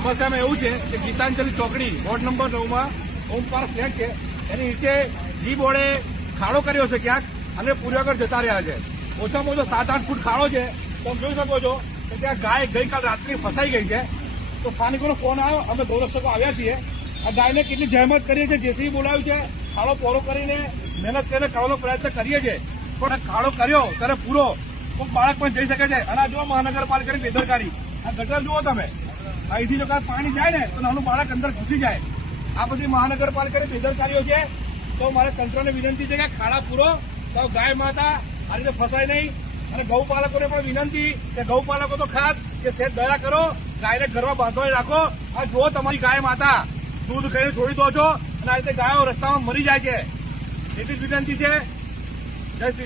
સમસ્યામાં એવું છે કે ગીતાંજલિ ચોકડી વોર્ડ નંબર 9 માં ઓમકાર ફ્લેટ છે, એની નીચે જી બોર્ડે ખાડો કર્યો છે ક્યાંક અને પૂર્વાગર જતા રહ્યા છે. ઓછામાં ઓછો 7-8 ફૂટ ખાડો છે. તમે જોઈ શકો છો કે ત્યાં ગાય ગઈકાલ રાત્રે ફસાઈ ગઈ છે. તો સ્થાનિકોનો ફોન આવ્યો, અમે ગૌરક્ષકો આવ્યા છીએ. આ ગાયને કેટલી જહેમત કરીએ છીએ, જેસીબી બોલાવ્યું છે, ખાડો પહોળો કરીને મહેનત કરીને કરવાનો પ્રયત્ન કરીએ છીએ, પણ ખાડો કર્યો ત્યારે પૂરો કોઈ બાળક પણ જઈ શકે છે. અને આ જુઓ મહાનગરપાલિકાની બેદરકારી, આ ગટર જુઓ તમે, અહીંથી જો કાંઈ પાણી જાય ને તો નાનું બાળક અંદર ઘૂસી જાય. આ બધી મહાનગરપાલિકાની બેદરકારીઓ છે. તો મારે તંત્રને વિનંતી છે કે ખાડા પૂરો, તો ગાય માતા આ રીતે ફસાય નહીં. અને ગૌપાલકોને પણ વિનંતી કે ગૌપાલકો તો ખાસ કે સેજ દયા કરો, ગાયને ઘરમાં બાંધવાની રાખો. આ જુઓ તમારી ગાય માતા દૂધ ખાઈને છોડી દો છો અને આ રીતે ગાયો રસ્તામાં મરી જાય છે. એટલી જ વિનંતી છે. જય શ્રી